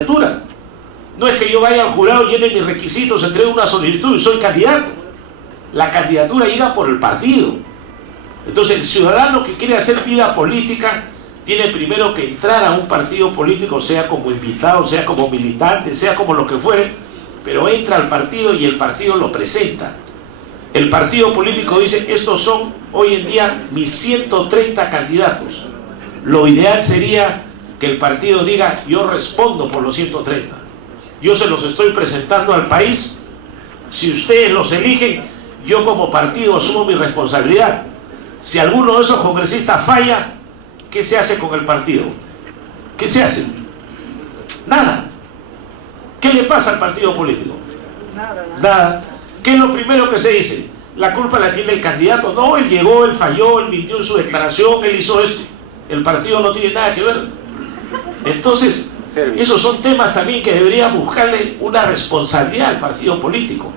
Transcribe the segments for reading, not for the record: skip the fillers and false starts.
candidatura. No es que yo vaya al jurado, llene mis requisitos, entregue una solicitud y soy candidato. La candidatura llega por el partido. Entonces el ciudadano que quiere hacer vida política tiene primero que entrar a un partido político, sea como invitado, sea como militante, sea como lo que fuere, pero entra al partido y el partido lo presenta. El partido político dice, estos son hoy en día mis 130 candidatos. Lo ideal sería que el partido diga, yo respondo por los 130. Yo se los estoy presentando al país. Si ustedes los eligen, yo como partido asumo mi responsabilidad. Si alguno de esos congresistas falla, ¿qué se hace con el partido? ¿Qué se hace? Nada. ¿Qué le pasa al partido político? Nada. ¿Qué es lo primero que se dice? La culpa la tiene el candidato. No, él llegó, él falló, él mintió en su declaración, él hizo esto. El partido no tiene nada que ver. Entonces, esos son temas también que debería buscarle una responsabilidad al partido político,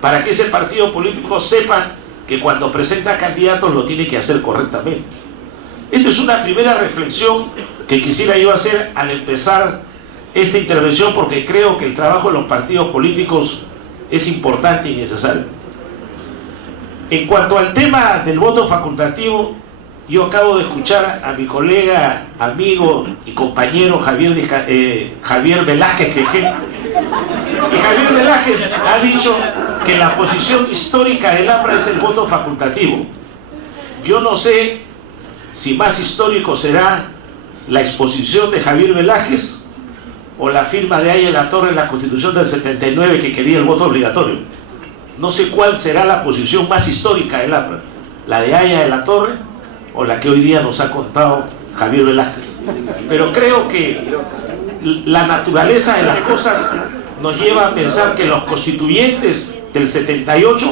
para que ese partido político sepa que cuando presenta candidatos lo tiene que hacer correctamente. Esta es una primera reflexión que quisiera yo hacer al empezar esta intervención, porque creo que el trabajo de los partidos políticos es importante y necesario. En cuanto al tema del voto facultativo, yo acabo de escuchar a mi colega, amigo y compañero Javier Velázquez Quejé, y Javier Velázquez ha dicho que la posición histórica del APRA es el voto facultativo. Yo no sé si más histórico será la exposición de Javier Velázquez o la firma de Aya La Torre en la Constitución del 79 que quería el voto obligatorio. No sé cuál será la posición más histórica del APRA, la de Aya de La Torre o la que hoy día nos ha contado Javier Velázquez. Pero creo que la naturaleza de las cosas nos lleva a pensar que los constituyentes del 78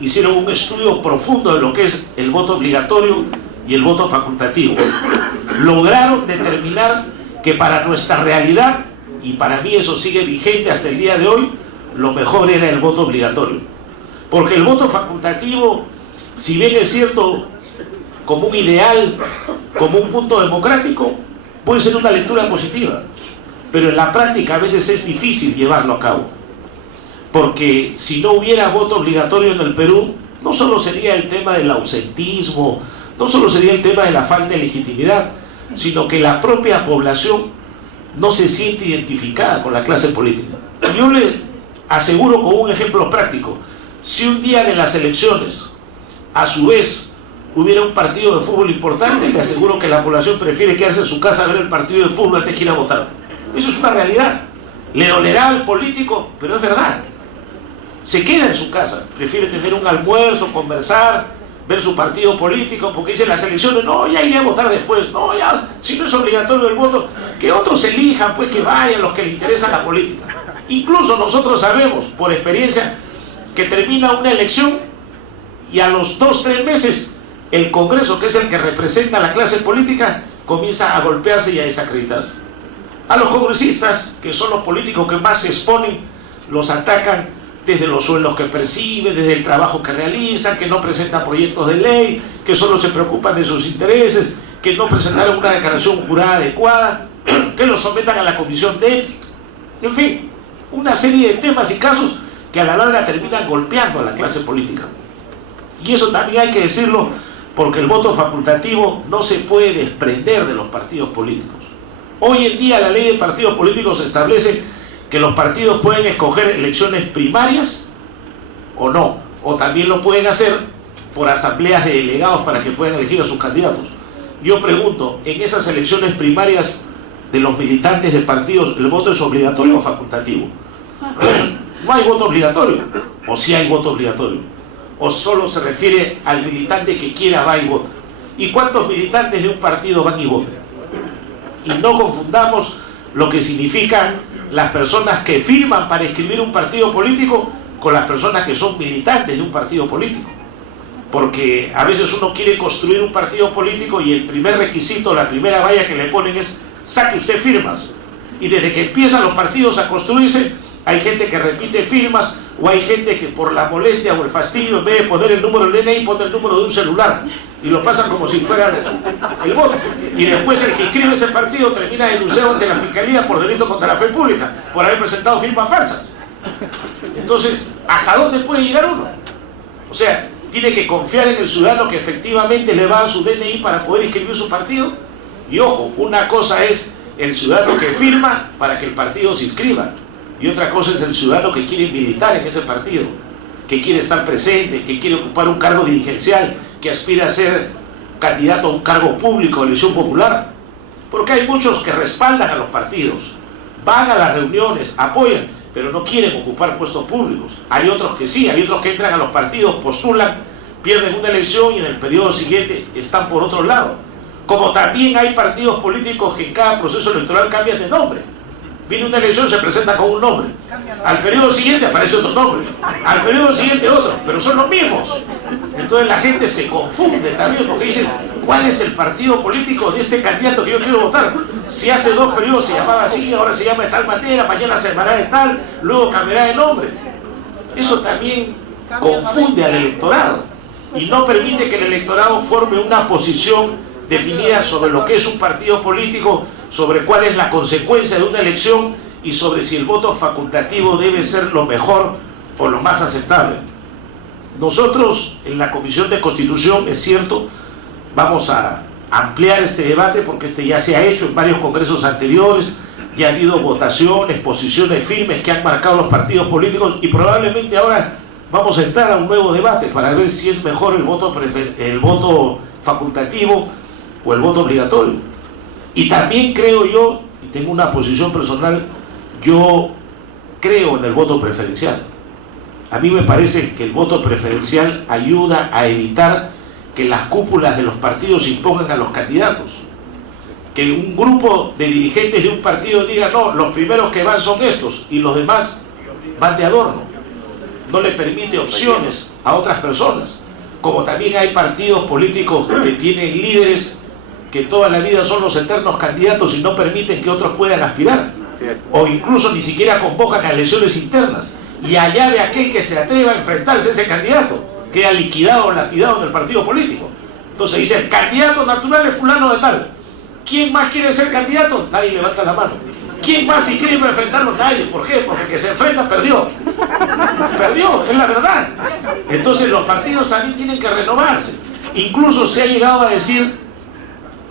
hicieron un estudio profundo de lo que es el voto obligatorio y el voto facultativo. Lograron determinar que para nuestra realidad, y para mí eso sigue vigente hasta el día de hoy, lo mejor era el voto obligatorio. Porque el voto facultativo, si bien es cierto, como un ideal, como un punto democrático, puede ser una lectura positiva, pero en la práctica a veces es difícil llevarlo a cabo, porque si no hubiera voto obligatorio en el Perú, no solo sería el tema del ausentismo, no solo sería el tema de la falta de legitimidad, sino que la propia población no se siente identificada con la clase política. Yo le aseguro con un ejemplo práctico, si un día de las elecciones, a su vez, hubiera un partido de fútbol importante, le aseguro que la población prefiere quedarse en su casa a ver el partido de fútbol antes que ir a votar. Eso es una realidad. Le dolerá al político, pero es verdad. Se queda en su casa, prefiere tener un almuerzo, conversar, ver su partido político, porque dicen las elecciones, no, ya iré a votar después, no, ya, si no es obligatorio el voto, que otros elijan, pues que vayan los que le interesan la política. Incluso nosotros sabemos, por experiencia, que termina una elección y a los 2-3 meses el Congreso, que es el que representa a la clase política, comienza a golpearse y a desacreditarse. A los congresistas, que son los políticos que más se exponen, los atacan desde los sueldos que perciben, desde el trabajo que realizan, que no presentan proyectos de ley, que solo se preocupan de sus intereses, que no presentaron una declaración jurada adecuada, que los sometan a la comisión de ética. En fin, una serie de temas y casos que a la larga terminan golpeando a la clase política. Y eso también hay que decirlo, porque el voto facultativo no se puede desprender de los partidos políticos. Hoy en día la ley de partidos políticos establece que los partidos pueden escoger elecciones primarias o no, o también lo pueden hacer por asambleas de delegados para que puedan elegir a sus candidatos. Yo pregunto, en esas elecciones primarias de los militantes de partidos, ¿el voto es obligatorio o facultativo? No hay voto obligatorio, o sí hay voto obligatorio, o solo se refiere al militante que quiera va y vota. ¿Y cuántos militantes de un partido van y votan? Y no confundamos lo que significan las personas que firman para inscribir un partido político con las personas que son militantes de un partido político, porque a veces uno quiere construir un partido político y el primer requisito, la primera valla que le ponen es saque usted firmas, y desde que empiezan los partidos a construirse hay gente que repite firmas, o hay gente que por la molestia o el fastidio, en vez de poner el número del DNI, pone el número de un celular. y lo pasan como si fuera el voto. Y después el que inscribe ese partido termina denunciado ante la Fiscalía por delito contra la fe pública, por haber presentado firmas falsas. Entonces, ¿hasta dónde puede llegar uno? O sea, tiene que confiar en el ciudadano que efectivamente le va a dar su DNI para poder inscribir su partido. Y ojo, una cosa es el ciudadano que firma para que el partido se inscriba, y otra cosa es el ciudadano que quiere militar en ese partido, que quiere estar presente, que quiere ocupar un cargo dirigencial, que aspira a ser candidato a un cargo público de elección popular. Porque hay muchos que respaldan a los partidos, van a las reuniones, apoyan, pero no quieren ocupar puestos públicos. Hay otros que sí, hay otros que entran a los partidos, postulan, pierden una elección y en el periodo siguiente están por otro lado. Como también hay partidos políticos que en cada proceso electoral cambian de nombre. Viene una elección, se presenta con un nombre. Al periodo siguiente aparece otro nombre. Al periodo siguiente otro, pero son los mismos. Entonces la gente se confunde también porque dicen, ¿cuál es el partido político de este candidato que yo quiero votar? Si hace 2 periodos se llamaba así, ahora se llama de tal manera, mañana se llamará de tal, luego cambiará de nombre. Eso también confunde al electorado y no permite que el electorado forme una posición definida sobre lo que es un partido político, sobre cuál es la consecuencia de una elección y sobre si el voto facultativo debe ser lo mejor o lo más aceptable. Nosotros en la Comisión de Constitución, es cierto, vamos a ampliar este debate porque este ya se ha hecho en varios congresos anteriores, ya ha habido votaciones, posiciones firmes que han marcado los partidos políticos y probablemente ahora vamos a entrar a un nuevo debate para ver si es mejor el voto facultativo o el voto obligatorio. Y también creo yo, y tengo una posición personal, yo creo en el voto preferencial. A mí me parece que el voto preferencial ayuda a evitar que las cúpulas de los partidos impongan a los candidatos. Que un grupo de dirigentes de un partido diga, no, los primeros que van son estos y los demás van de adorno. No le permite opciones a otras personas. Como también hay partidos políticos que tienen líderes que toda la vida son los eternos candidatos y no permiten que otros puedan aspirar, o incluso ni siquiera convocan a elecciones internas, y allá de aquel que se atreva a enfrentarse a ese candidato queda liquidado o lapidado en el partido político. Entonces dice, el candidato natural es fulano de tal. ¿Quién más quiere ser candidato? Nadie levanta la mano. ¿Quién más se inscribe a enfrentarlo? Nadie. ¿Por qué? Porque el que se enfrenta perdió. Perdió, es la verdad. Entonces los partidos también tienen que renovarse. Incluso se ha llegado a decir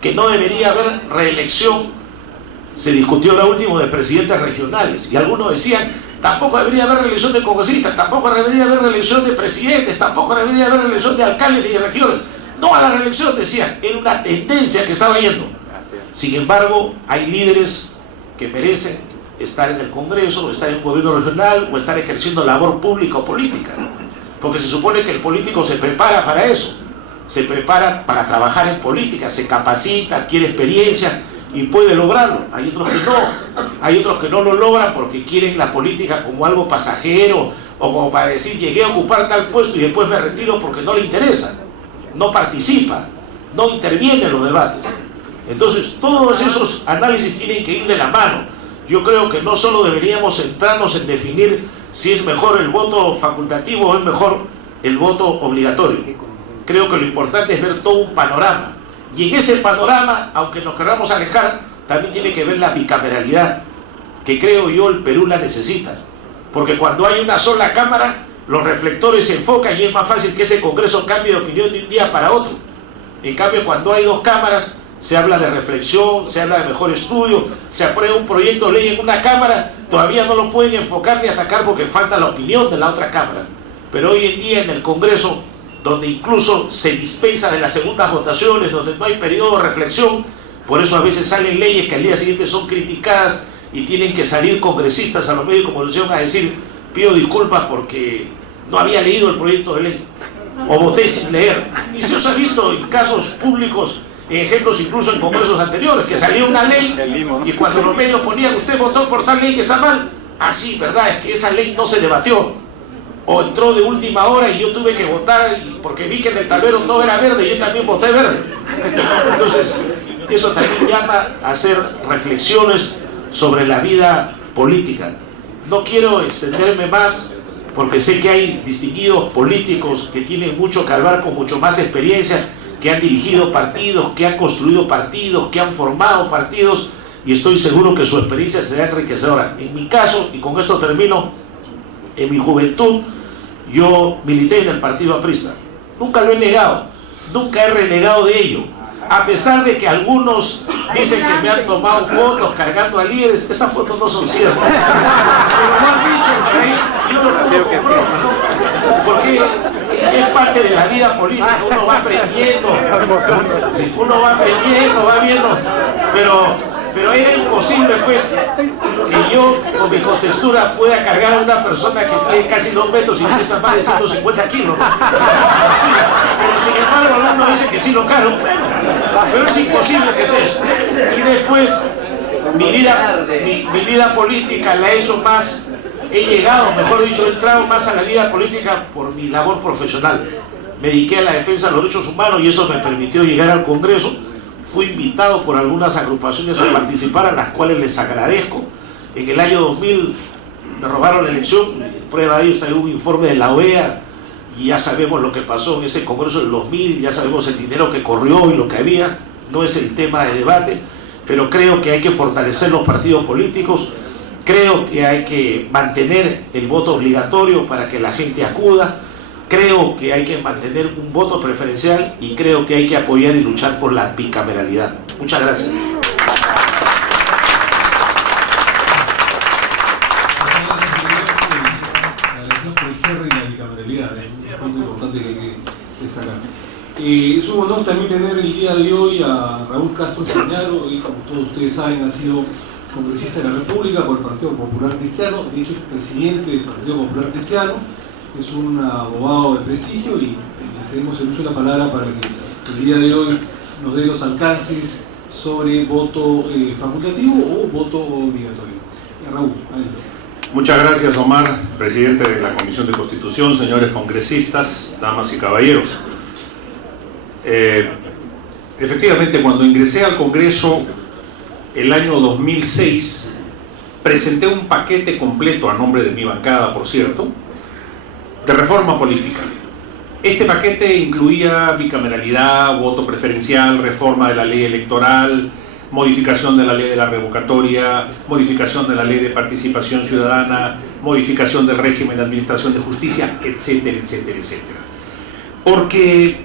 que no debería haber reelección. Se discutió ahora último de presidentes regionales y algunos decían, tampoco debería haber reelección de congresistas, tampoco debería haber reelección de presidentes, tampoco debería haber reelección de alcaldes y de regiones. No a la reelección, decían, era una tendencia que estaba yendo. Sin embargo, hay líderes que merecen estar en el Congreso, o estar en un gobierno regional, o estar ejerciendo labor pública o política, porque se supone que el político se prepara para eso, se prepara para trabajar en política, se capacita, adquiere experiencia y puede lograrlo. Hay otros que no lo logran porque quieren la política como algo pasajero, o como para decir, llegué a ocupar tal puesto y después me retiro porque no le interesa, no participa, no interviene en los debates. Entonces todos esos análisis tienen que ir de la mano. Yo creo que no solo deberíamos centrarnos en definir si es mejor el voto facultativo o es mejor el voto obligatorio. Creo que lo importante es ver todo un panorama, y en ese panorama, aunque nos queramos alejar, también tiene que ver la bicameralidad, que creo yo el Perú la necesita, porque cuando hay una sola cámara los reflectores se enfocan y es más fácil que ese Congreso cambie de opinión de un día para otro. En cambio, cuando hay 2 cámaras se habla de reflexión, se habla de mejor estudio, se aprueba un proyecto de ley en una cámara, todavía no lo pueden enfocar ni atacar porque falta la opinión de la otra cámara. Pero hoy en día en el Congreso, donde incluso se dispensa de las segundas votaciones, donde no hay periodo de reflexión, por eso a veces salen leyes que al día siguiente son criticadas y tienen que salir congresistas a los medios de comunicación a decir, pido disculpas porque no había leído el proyecto de ley, o voté sin leer. Y se os ha visto en casos públicos, en ejemplos incluso en congresos anteriores, que salió una ley y cuando los medios ponían, usted votó por tal ley que está mal, sí, verdad, es que esa ley no se debatió, o entró de última hora y yo tuve que votar porque vi que en el tablero todo era verde y yo también voté verde. Entonces eso también llama a hacer reflexiones sobre la vida política. No quiero extenderme más porque sé que hay distinguidos políticos que tienen mucho que hablar, con mucho más experiencia, que han dirigido partidos, que han construido partidos, que han formado partidos, y estoy seguro que su experiencia será enriquecedora. En mi caso, y con esto termino, en mi juventud yo milité en el partido aprista. Nunca lo he negado, nunca he renegado de ello. A pesar de que algunos dicen que me han tomado fotos cargando a líderes, esas fotos no son ciertas. Pero lo han dicho por ahí, yo lo puedo comprobar, ¿no? Porque es parte de la vida política, uno va aprendiendo, sí, uno va aprendiendo, va viendo, pero era imposible pues que yo con mi contextura pueda cargar a una persona que mide casi 2 metros y pesa más de 150 kilos, ¿no? Es imposible. Pero sin embargo algunos dicen que sí lo cargo, pero es imposible que sea eso. Y después mi vida política la he hecho más, he llegado, mejor dicho, he entrado más a la vida política por mi labor profesional. Me dediqué a la defensa de los derechos humanos y eso me permitió llegar al Congreso. Fui invitado por algunas agrupaciones a participar, a las cuales les agradezco. En el año 2000 me robaron la elección, prueba de ello está en un informe de la OEA, y ya sabemos lo que pasó en ese Congreso del 2000, ya sabemos el dinero que corrió y lo que había, no es el tema de debate, pero creo que hay que fortalecer los partidos políticos, creo que hay que mantener el voto obligatorio para que la gente acuda, creo que hay que mantener un voto preferencial y creo que hay que apoyar y luchar por la bicameralidad. Muchas gracias. Agradecemos por el cierre y la bicameralidad, es un punto importante que hay que destacar. Es un honor también tener el día de hoy a Raúl Castro Españaro. Él, como todos ustedes saben, ha sido congresista de la República por el Partido Popular Cristiano, de hecho es presidente del Partido Popular Cristiano. Es un abogado de prestigio y le cedemos el uso de la palabra para que el día de hoy nos dé los alcances sobre voto facultativo o voto obligatorio. Raúl, adelante. Muchas gracias, Omar, presidente de la Comisión de Constitución, señores congresistas, damas y caballeros. Efectivamente, cuando ingresé al Congreso el año 2006, presenté un paquete completo a nombre de mi bancada, por cierto, de reforma política. Este paquete incluía bicameralidad, voto preferencial, reforma de la ley electoral, modificación de la ley de la revocatoria, modificación de la ley de participación ciudadana, modificación del régimen de administración de justicia, etcétera, etcétera, etcétera. Porque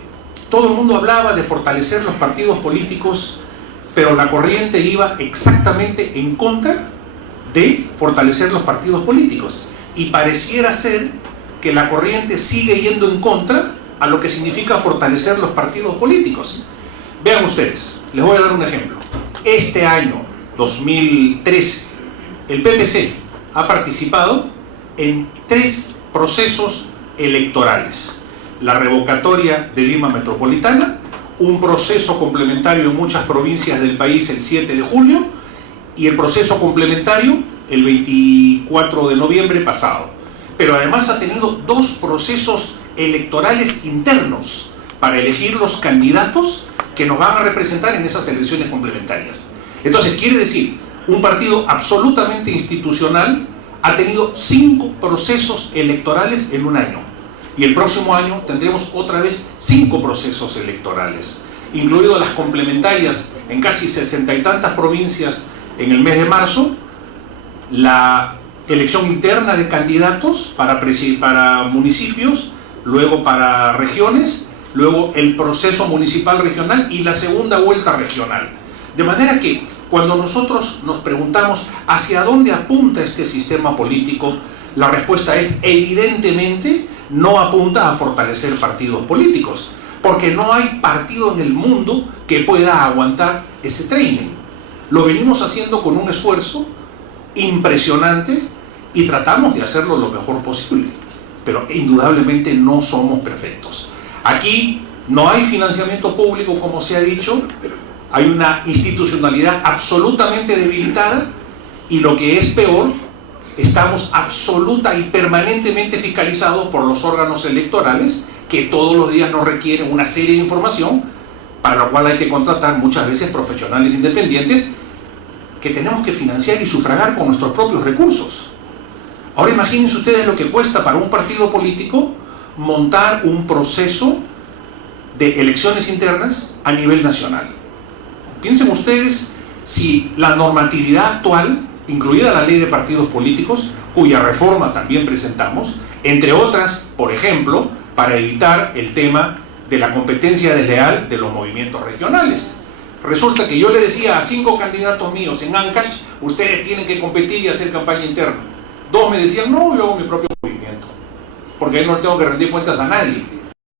todo el mundo hablaba de fortalecer los partidos políticos, pero la corriente iba exactamente en contra de fortalecer los partidos políticos. Y pareciera ser que la corriente sigue yendo en contra a lo que significa fortalecer los partidos políticos. Vean ustedes, les voy a dar un ejemplo. Este año, 2013, el PPC ha participado en 3 procesos electorales. La revocatoria de Lima Metropolitana, un proceso complementario en muchas provincias del país el 7 de julio y el proceso complementario el 24 de noviembre pasado. Pero además ha tenido 2 procesos electorales internos para elegir los candidatos que nos van a representar en esas elecciones complementarias. Entonces, quiere decir, un partido absolutamente institucional ha tenido 5 procesos electorales en un año. Y el próximo año tendremos otra vez 5 procesos electorales, incluidas las complementarias en casi 60 y tantas provincias en el mes de marzo, la elección interna de candidatos para municipios, luego para regiones, luego el proceso municipal regional y la segunda vuelta regional. De manera que cuando nosotros nos preguntamos hacia dónde apunta este sistema político, la respuesta es evidentemente no apunta a fortalecer partidos políticos, porque no hay partido en el mundo que pueda aguantar ese training. Lo venimos haciendo con un esfuerzo impresionante y tratamos de hacerlo lo mejor posible, pero indudablemente no somos perfectos. Aquí no hay financiamiento público, como se ha dicho, hay una institucionalidad absolutamente debilitada y lo que es peor, estamos absoluta y permanentemente fiscalizados por los órganos electorales que todos los días nos requieren una serie de información para la cual hay que contratar muchas veces profesionales independientes que tenemos que financiar y sufragar con nuestros propios recursos. Ahora imagínense ustedes lo que cuesta para un partido político montar un proceso de elecciones internas a nivel nacional. Piensen ustedes si la normatividad actual, incluida la ley de partidos políticos, cuya reforma también presentamos, entre otras, por ejemplo, para evitar el tema de la competencia desleal de los movimientos regionales. Resulta que yo le decía a 5 candidatos míos en Ancash, ustedes tienen que competir y hacer campaña interna. 2 me decían, no, yo hago mi propio movimiento, porque ahí no tengo que rendir cuentas a nadie.